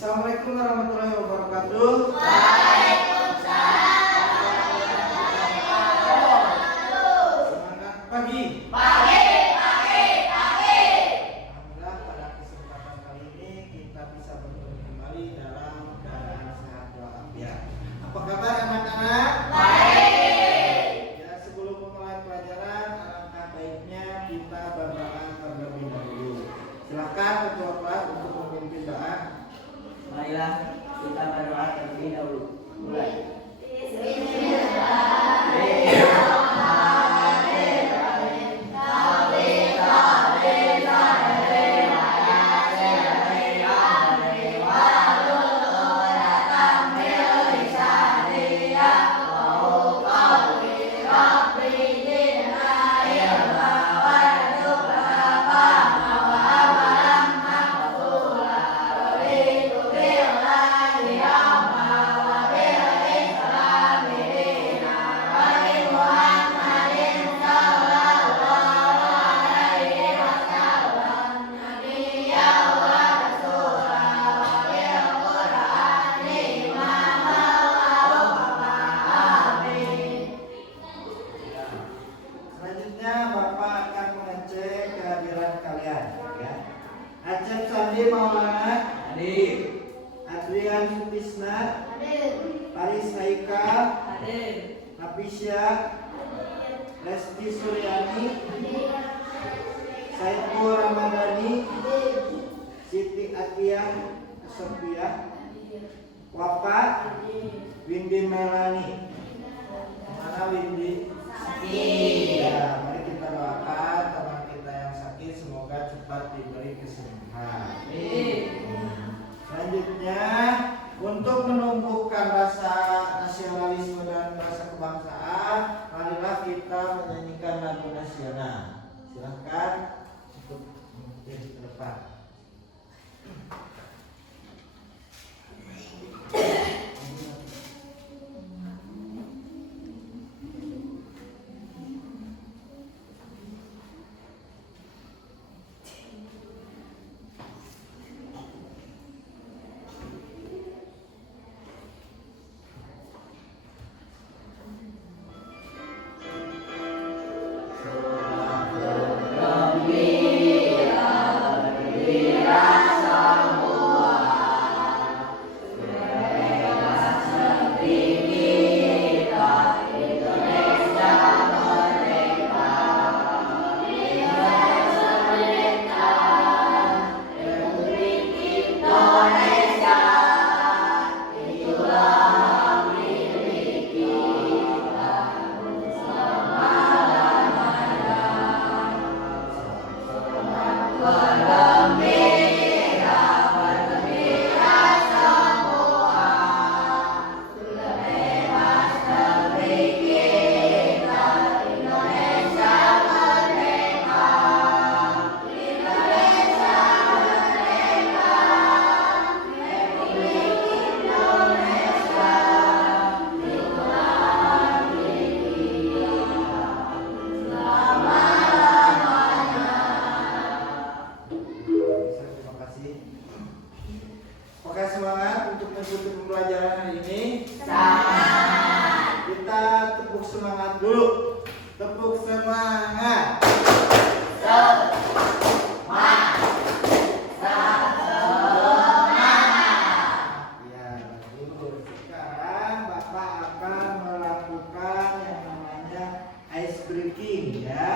Assalamualaikum warahmatullahi wabarakatuh. Semangat pagi. Alhamdulillah pada kesempatan kali ini kita bisa bertemu kembali dalam keadaan sehat walafiat. Apa kabar anak-anak? Ya, sebelum memulai pelajaran, alangkah baiknya kita berdoa terlebih dahulu. Silakan ketua kelas untuk memimpin doa. Marilah kita berdoa terlebih dahulu. Mulai. Selanjutnya Bapak akan mengecek kehadiran kalian, ya. Acep Sandi Maulana, Hadir. Adrian Sutisna, Paris Haikal, Napisya, Lesti Suryani, Saiful Ramadhani, Siti Atiyah Sofia, Wafa, Windy Melani. Mana Windy? Ya, mari kita doakan teman kita yang sakit semoga cepat diberi kesembuhan. Selanjutnya, untuk menumbuhkan rasa nasionalisme dan rasa kebangsaan, marilah kita menyanyikan lagu nasional. Silahkan untuk ke depan. Terima kasih. Oke, semangat untuk mengikuti pembelajaran hari ini. Kita tepuk semangat dulu. Tepuk semangat. Ya, bagus. Sekarang Bapak akan melakukan yang namanya ice breaking, ya.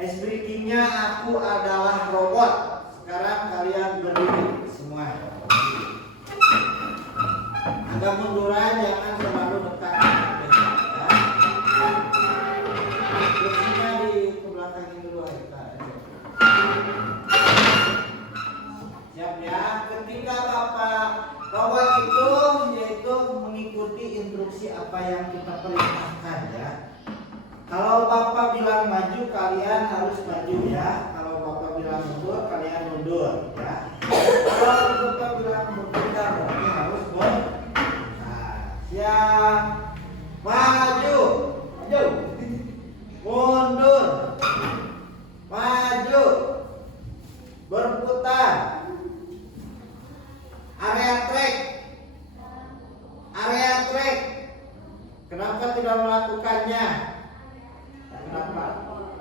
Ice breakingnya aku adalah robot. Sekarang kalian berdiri semua. Agak munduran, jangan terlalu dekat. Ya. Kursinya di kebelakangin dulu kita. Siap ya. Ketika Bapak robot itu yaitu mengikuti instruksi apa yang kita perintahkan, ya. Kalau Bapak bilang maju, kalian harus maju, ya. Kalau Bapak bilang mundur, kalian mundur, ya. Kalau Bapak bilang berputar, berarti harus mundur. Nah, siap. Maju. Mundur. Maju. Berputar. alasannya. Kenapa?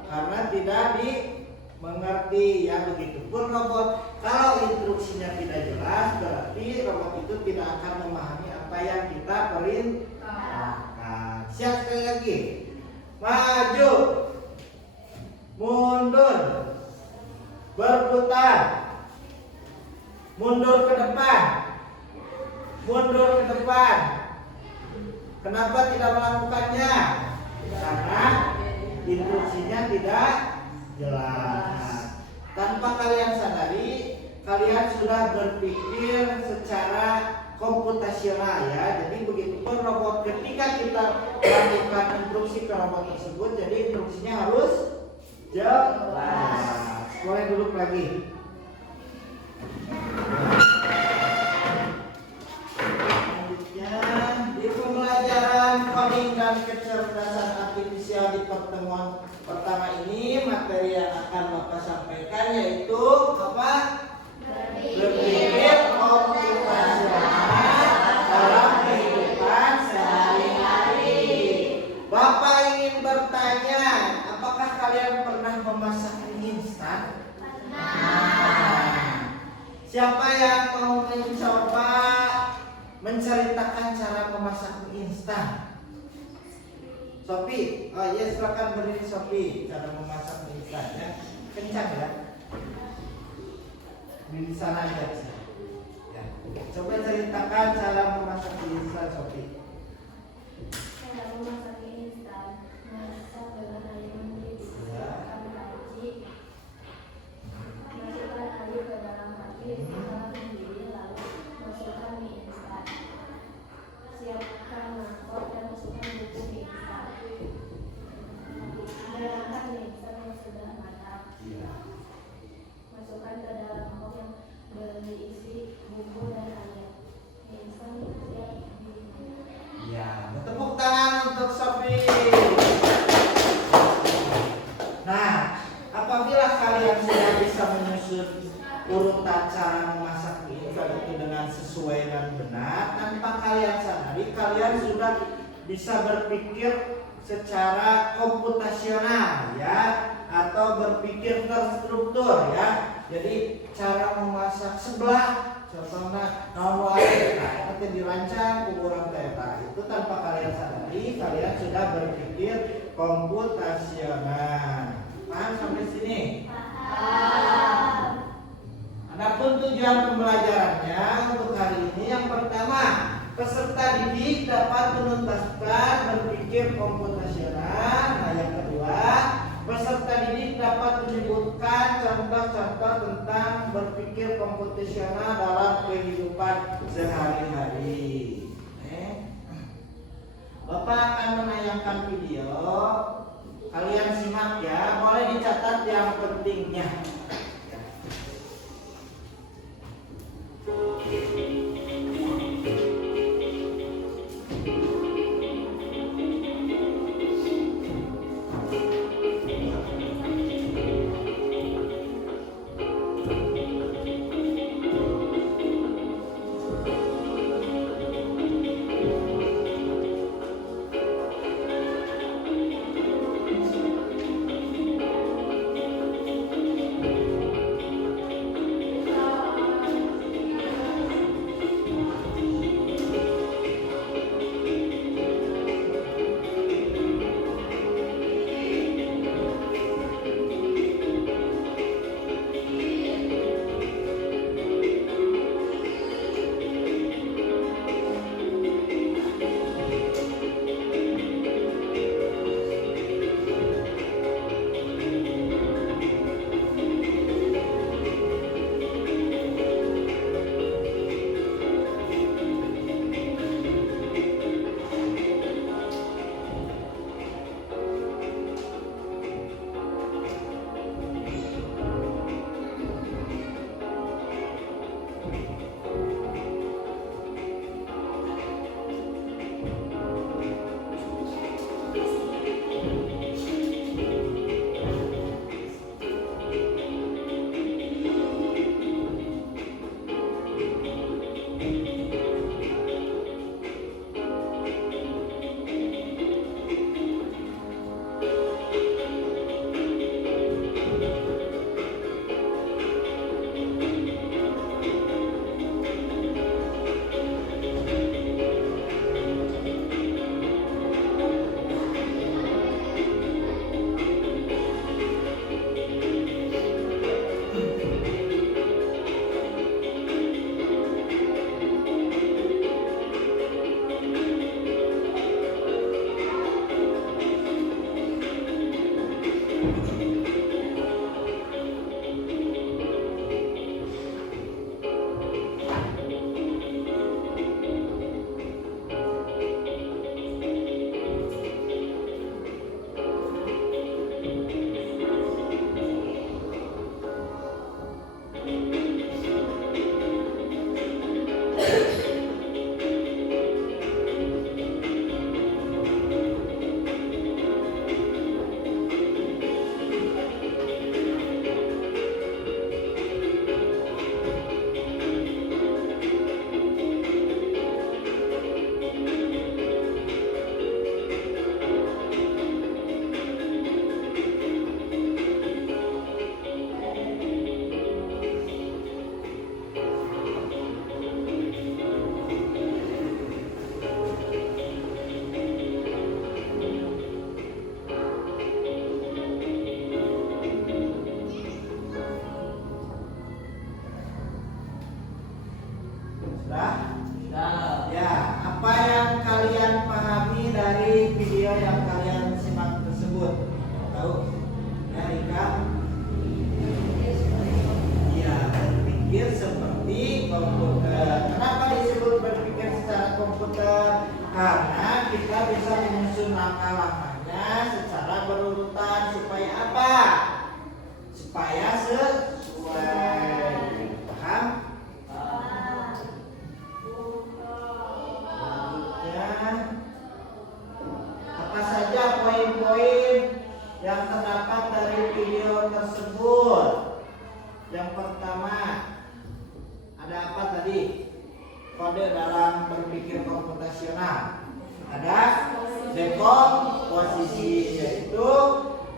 Karena tidak dimengerti ya, begitupun robot. Kalau instruksinya tidak jelas, berarti robot itu tidak akan memahami apa yang kita perintahkan. Siap sekali lagi. Maju, mundur, berputar, mundur ke depan, mundur ke depan. Kenapa tidak melakukannya? Karena instruksinya tidak jelas. Tanpa kalian sadari, kalian sudah berpikir secara komputasional ya. Jadi begitupun robot, ketika kita melakukan instruksi ke robot tersebut, jadi instruksinya harus jelas. Boleh duduk lagi. Selanjutnya di pembelajaran coding dan kecerdasan artifisial di pertemuan pertama ini, materi yang akan Bapak sampaikan yaitu apa? Berpikir komputasional dalam kehidupan sehari-hari. Bapak ingin bertanya, apakah kalian pernah memasak mie instan? Siapa yang mau mencoba menceritakan cara memasak mie instan? Sophie, oh ya silakan berdiri Sophie, cara memasak mie instan ya, kencang ya. Di sana aja. Ya. Coba ceritakan cara memasak mie instan Sophie. Cara memasak mie instan, masak dengan air mendidih, masukkan panci, masukkan air ke dalam panci setelah mendidih, lalu masukkan mie instan. Siapkan mangkok dan masukkan bubuk mie instan. Adanya mie instan yang sudah matang. Masukkan ke dalam mangkok yang berisi bumbu dan air. Mie instan siap diminum. Ya, tepuk tangan untuk Sophie. Nah, apabila kalian sudah bisa menyusun urutan cara memasak mie instan itu dengan sesuai dan benar, tanpa kalian sadari, kalian sudah bisa berpikir secara komputasional ya, atau berpikir terstruktur ya. Jadi cara memasak sebelah, contohnya nomor nanti dirancang ukuran teta itu tanpa kalian sadari, kalian sudah berpikir komputasional. Paham sampai sini? Adapun tujuan pembelajarannya untuk hari ini, yang pertama, peserta didik dapat menuntaskan berpikir komputasional. Nah, yang kedua, peserta didik dapat menyebutkan contoh-contoh tentang berpikir komputasional dalam kehidupan sehari-hari. Bapak akan menayangkan video, kalian simak ya, boleh dicatat yang pentingnya. Sudah? Sudah. Ya, apa yang kalian pahami dari video yang kalian simak tersebut? Tahu? Ya, Rika? Ya, berpikir seperti komputer. Kenapa disebut berpikir secara komputer? Karena kita bisa menyusun langkah-langkahnya secara berurutan supaya apa? Supaya sesuai. Paham? Selanjutnya, apa saja poin-poin yang terdapat dari video tersebut? Yang pertama, ada apa tadi? Kode dalam berpikir komputasional. Ada dekomposisi, yaitu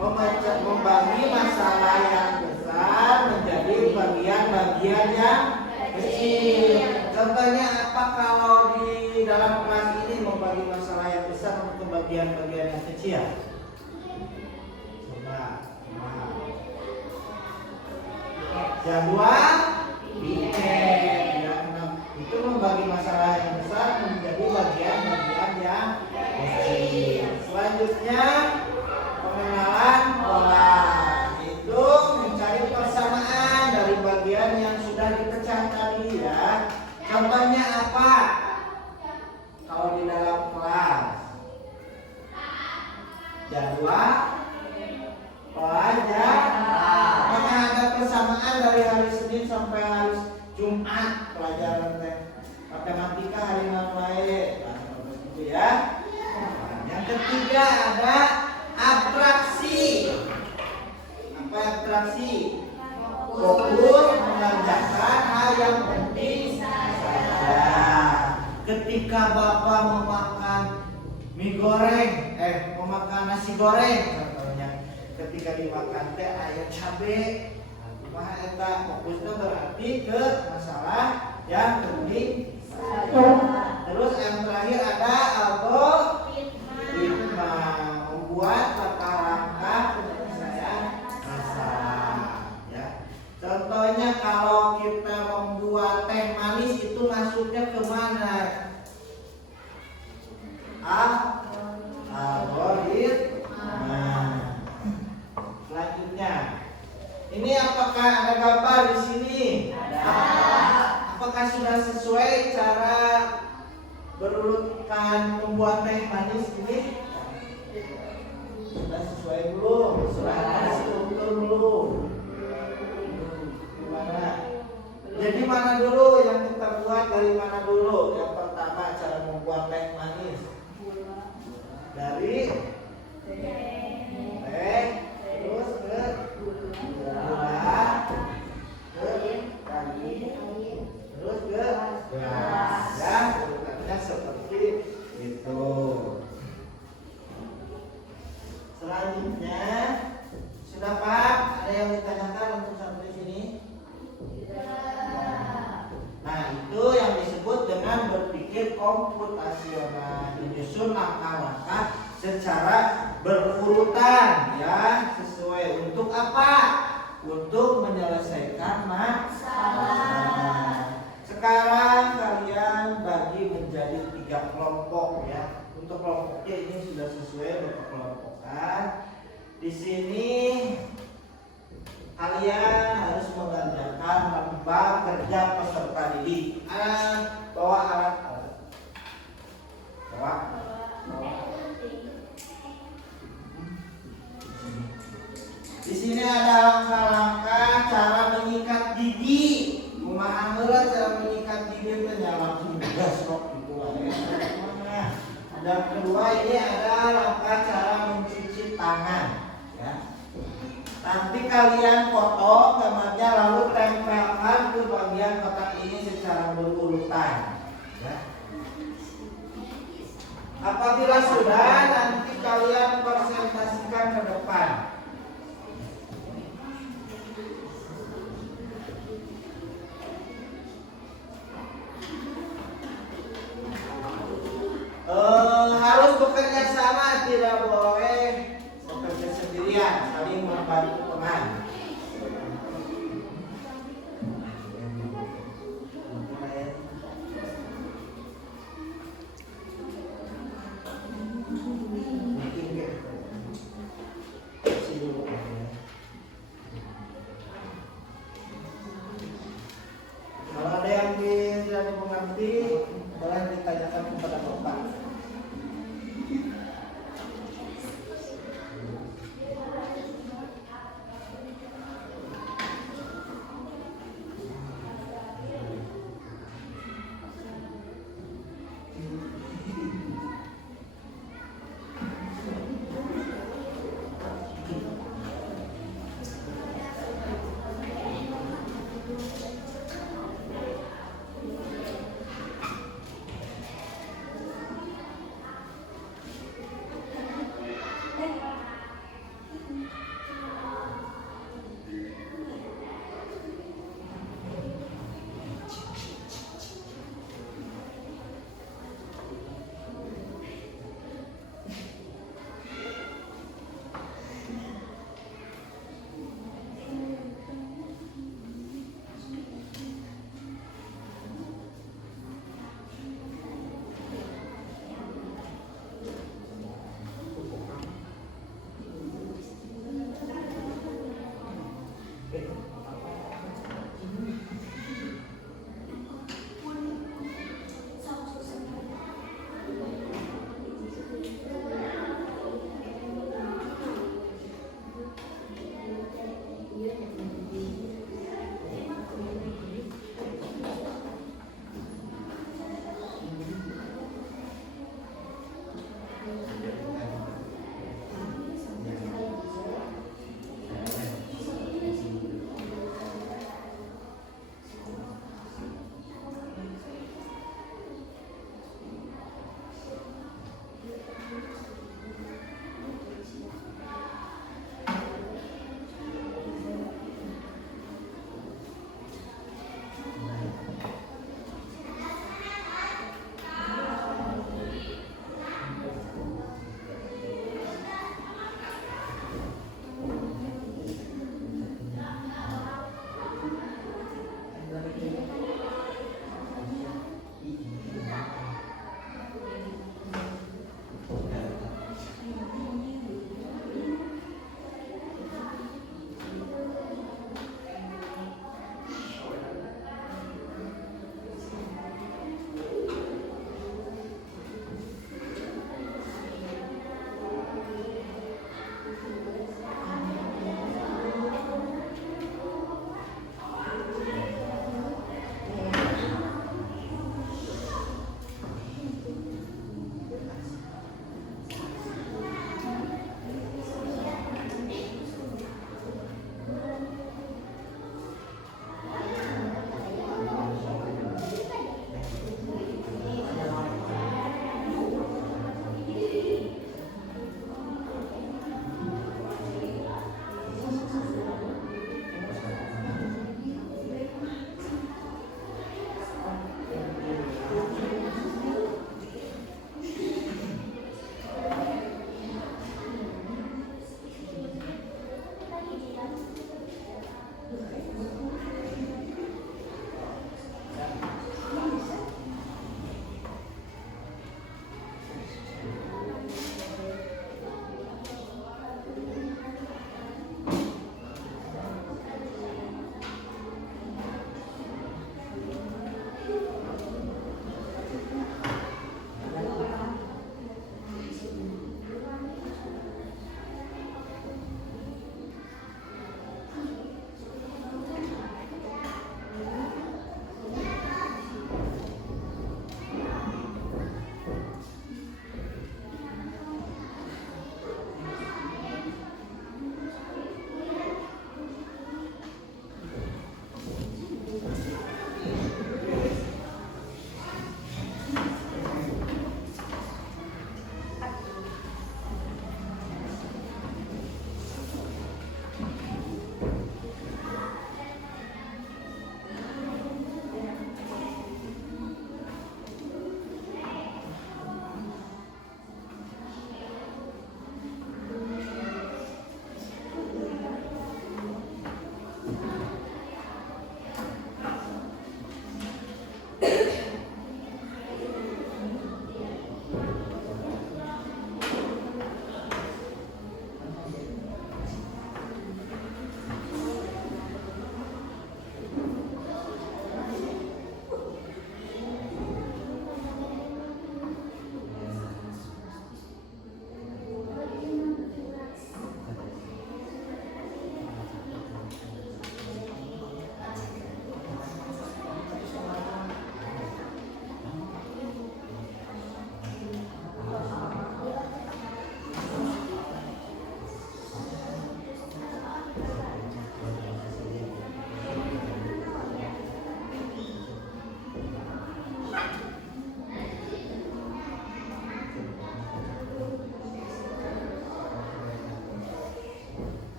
membagi masalah yang besar menjadi bagian-bagian yang kecil. Contohnya apa kalau di dalam kelas ini membagi masalah yang besar untuk bagian-bagian yang kecil? Coba. Jadwal weekend. Ya, itu membagi masalah yang besar menjadi bagian-bagian yang kecil. Selanjutnya, pengenalan pola, itu mencari persamaan dari bagian yang sudah dipecah tadi ya. Contohnya apa? Kalau di dalam kelas, jadwal pelajaran, apakah ada persamaan dari hari Senin sampai hari Jumat pelajaran matematika hari Minggu? Nah, seperti itu ya. Yang ketiga ada abstraksi. Apa abstraksi? Fokus mengerjakan hal yang penting saja. Ketika Bapak memakan mie goreng, memakan nasi goreng contohnya, ketika dimakan teh aya cabe, mah eta fokusnya berarti ke masalah yang penting saja. Terus yang terakhir ada algoritma, membuat langkah-langkah penyelesaian masalah ya. Contohnya kalau kita membuat teh manis itu masuknya ke mana? Algoritma. Selanjutnya, ini apakah ada gambar di sini? Apakah sudah sesuai cara berurutkan membuat teh manis ini? Sudah sesuai belum? Sudah kasih ukur belum? Gimana? Jadi mana dulu yang kita buat, dari mana dulu? Yang pertama cara membuat teh manis. Dari teh, terus ke gula, terus ke gas, ya, urutannya seperti itu. Selanjutnya, sudah Pak? Ada yang ditanyakan untuk sampai sini? Nah, itu yang disebut dengan berpikir komputasional, menyusun langkah-langkah secara berurutan, ya, sesuai untuk apa? Untuk menyelesaikan masalah. Sekarang kalian bagi menjadi 3 kelompok ya. Untuk kelompoknya ini sudah sesuai berkelompokan. Di sini kalian harus mengerjakan lembah kerja peserta didik. Bawa alat-alat. Bawa. Di sini ada langkah-langkah cara mengikat gigi. Kumaha heula cara mengikat gigi teh langsung gasrok gitu ya. Dan kedua ini ada langkah cara mencuci tangan ya. Nanti kalian foto gambarnya lalu tempelkan ke bagian kotak ini secara berurutan ya. Apabila sudah, nanti kalian presentasikan ke depan. Harus bekerja sama, tidak boleh bekerja sendirian, saling membantu teman. nanti boleh ditanyakan kepada Bapak.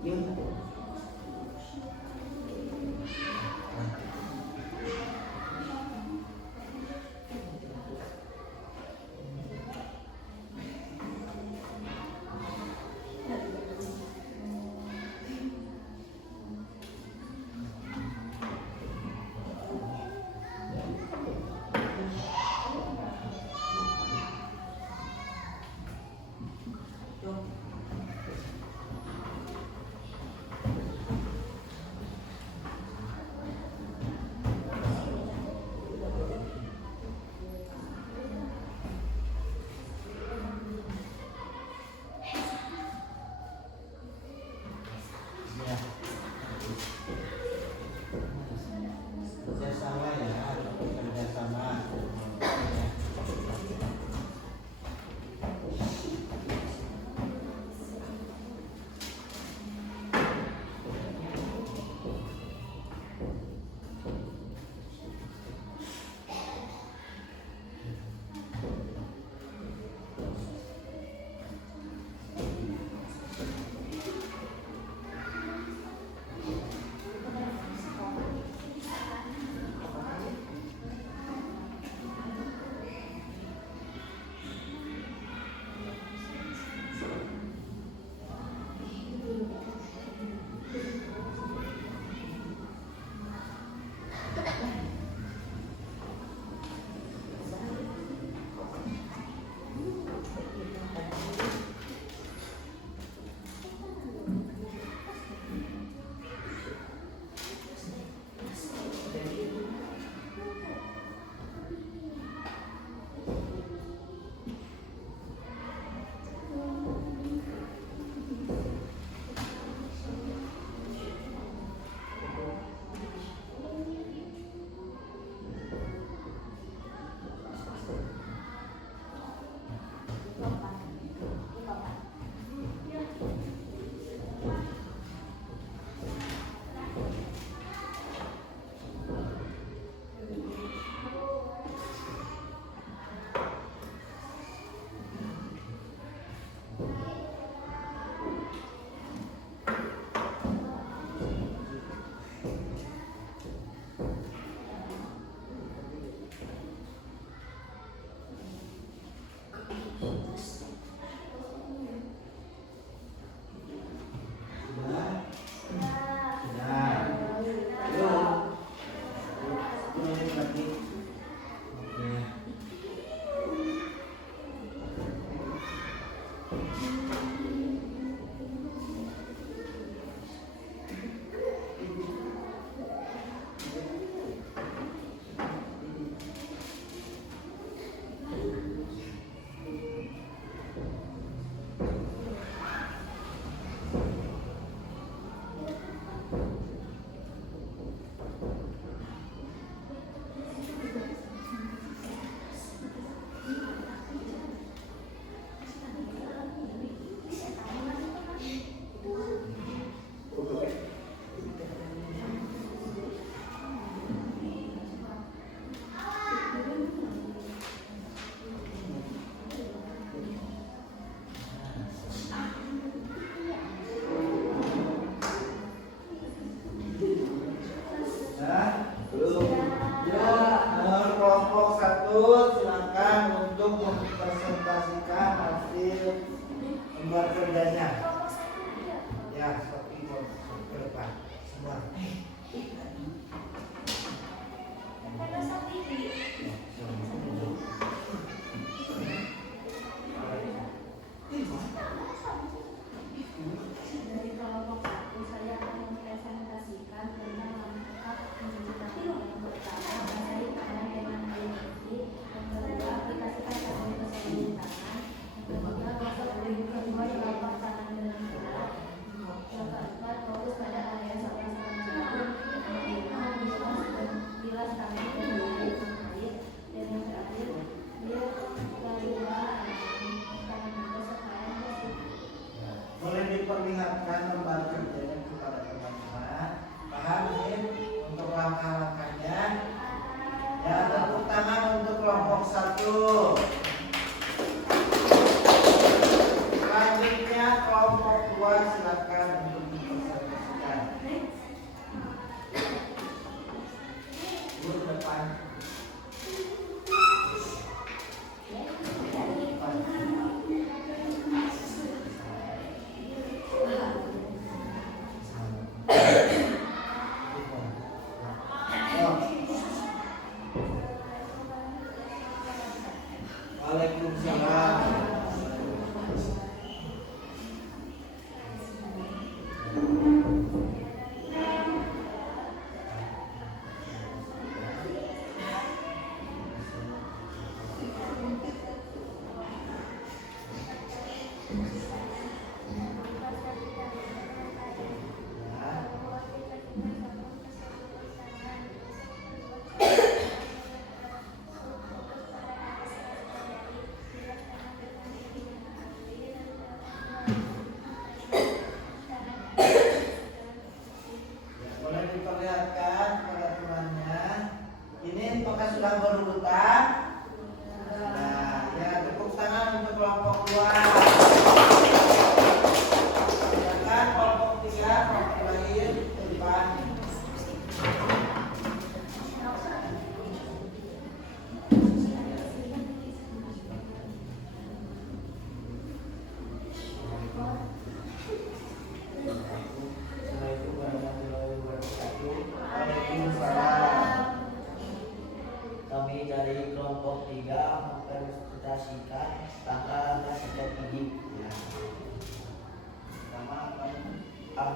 Yun. Ya. Kerjasama ya, kerjasama. Kelompok 1 silakan untuk mempresentasikan hasil lembar kerjanya. Ya, seperti ke depan semua. Dari kelompok 1 saya akan mempresentasikan tentang langkah mencuci yang pertama mengenai tangan dengan dimensi, yang kedua aplikasikan teknik keseimbangan tangan, yang ketiga masuk kedua telapak tangan dengan berat, yang keempat fokus pada area sasaran jauh, yang kelima bilas tangan dengan air mengalir, dan yang terakhir dia kedua tangan keseimbangan positif. Boleh diperlihatkan lembar kerjanya kepada teman-teman. Paham ini untuk langkah-langkahnya. Ya, tepuk tangan untuk kelompok 1. Selanjutnya kelompok 2 silakan untuk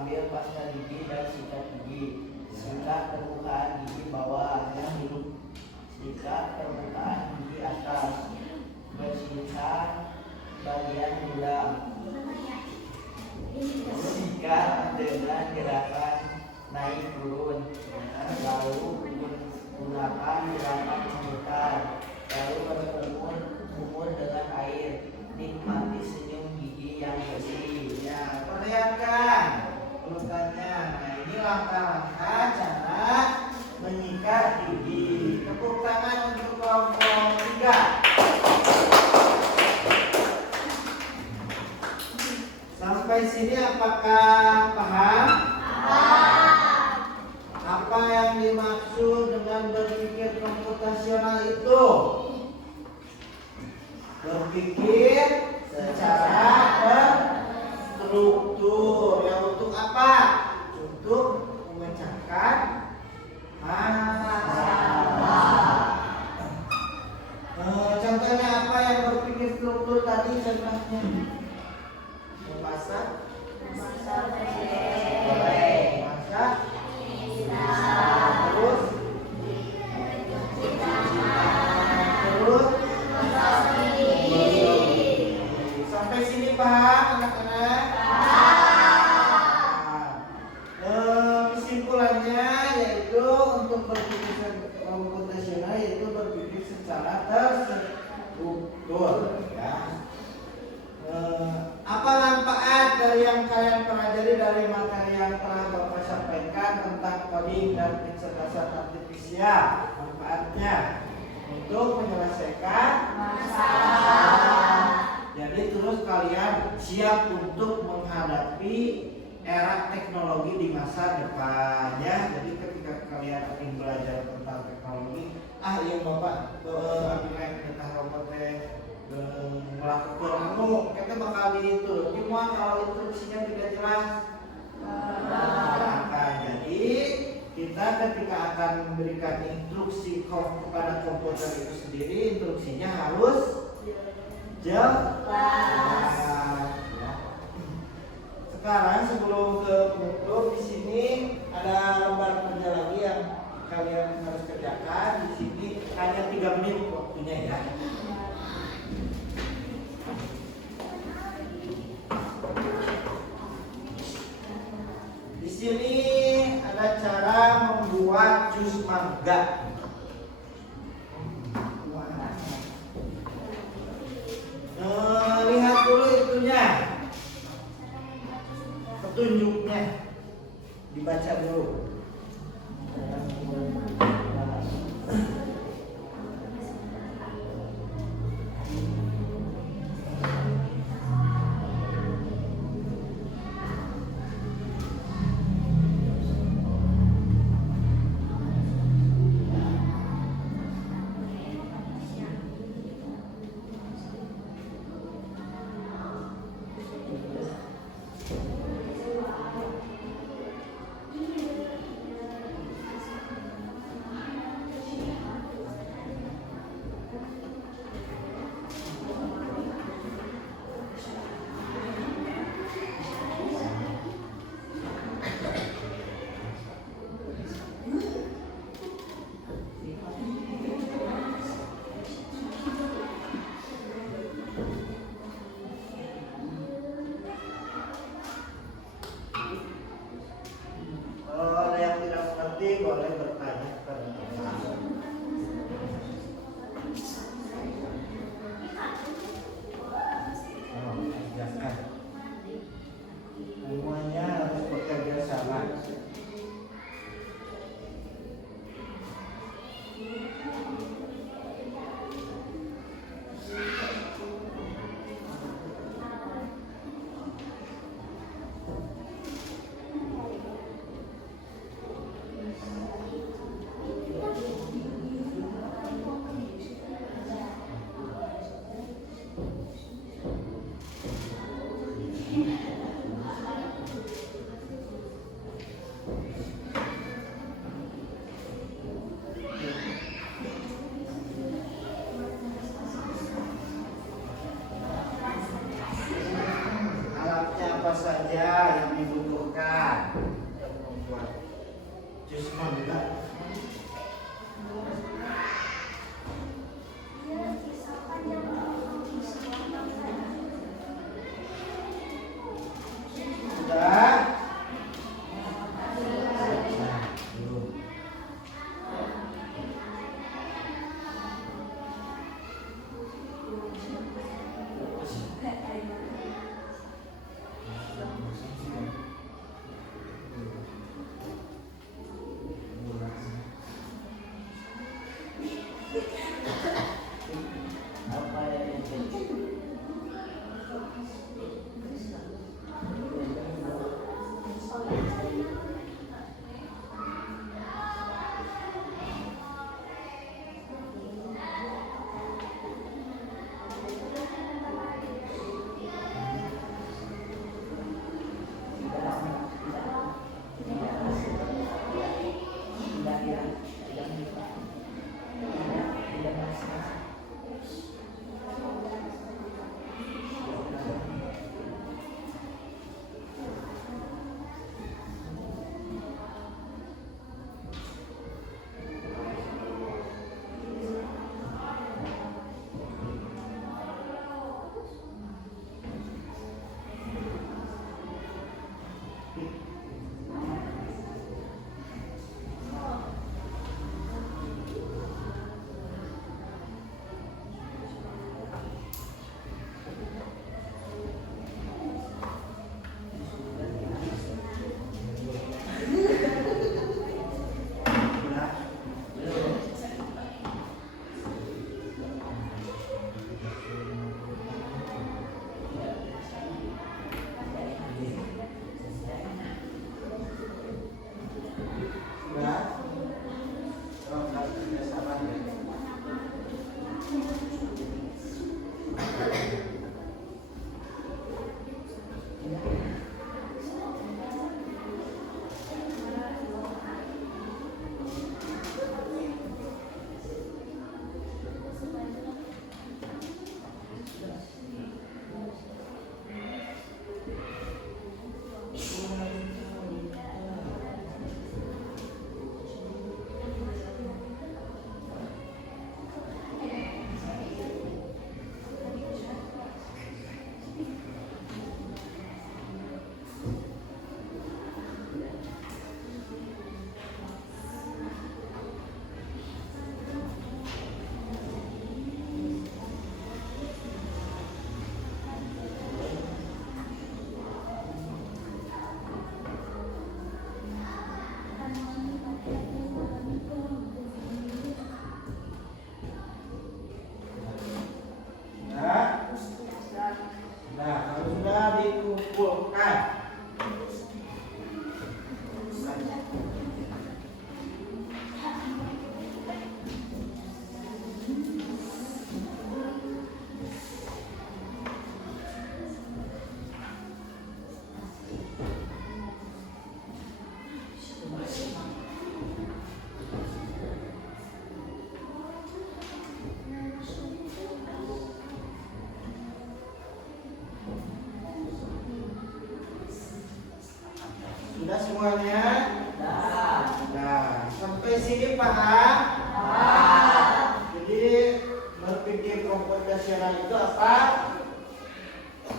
ambil pasta gigi dan sikat gigi. Sikat permukaan gigi bawah, sikat permukaan gigi atas. Bersihkan bagian tulang. Sikat dengan gerakan naik turun, lalu gunakan gerakan memutar, lalu berkumur dengan air. Nikmati senyum gigi yang bersih. Ya, perlihatkan lukannya. Nah, ini langkah-langkah cara menyikat gigi. Tepuk tangan untuk kelompok 3. Sampai sini apakah paham? Apa yang dimaksud dengan berpikir komputasional itu? Berpikir secara terstruktur. Ya, untuk apa? Untuk memecahkan masalah. Contohnya apa yang berpikir struktur tadi? Contohnya memasak, terus sampai sini paham anak-anak? Kesimpulannya yaitu untuk berpikir komputasional yaitu berpikir secara terstruktur, ya. Apa manfaat dari yang kalian pelajari dari materi yang telah Bapak sampaikan tentang coding dan kecerdasan artifisial? Manfaatnya untuk menyelesaikan masalah. Jadi terus kalian siap untuk menghadapi era teknologi di masa depan, ya. Jadi ketika kalian ingin belajar tentang teknologi, yang Bapak aplikasi tentang robot melakukan kita bakal itu. Cuma kalau instruksinya tidak jelas, jadi kita ketika akan memberikan instruksi kepada komputer itu sendiri, instruksinya harus jelas. Ya. Sekarang sebelum ke penutup, di sini ada lembar kerja lagi yang kalian harus kerjakan. Di sini hanya 3 menit waktunya, ya. Di sini ada cara membuat jus mangga. Lihat dulu itunya, petunjuknya, dibaca dulu. Boleh bertanya kepada saya. Jelaskan. Semuanya harus bekerja sama. saja yang dibutuhkan untuk membuat jus mangga. Sudah? Apa yang Sudah semuanya? Nah, Nah, sampai sini paham? Jadi berpikir komputasional itu apa?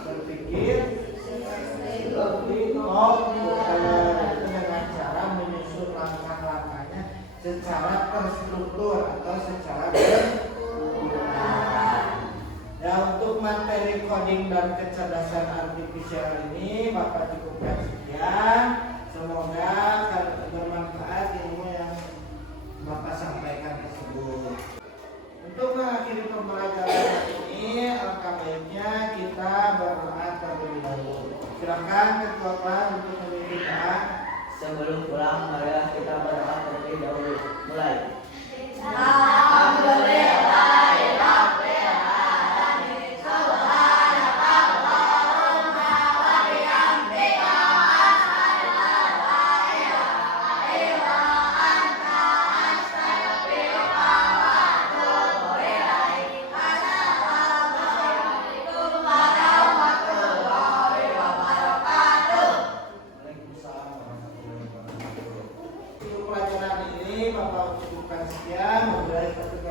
Berpikir komputer itu dengan cara menyusun langkah-langkahnya secara terstruktur atau secara berurutan. Nah, untuk materi coding dan kecerdasan artifisial ini Bapak cukupkan sekian. Semoga bermanfaat ilmu yang Bapak sampaikan tersebut. Untuk mengakhiri pembelajaran ini, alangkah baiknya kita berdoa terlebih dahulu. Silakan ketua kelas untuk memimpin doa. sebelum pulang marilah kita berdoa terlebih dahulu. Mulai. Bapak cukupkan sekian. Wabillahi taufiq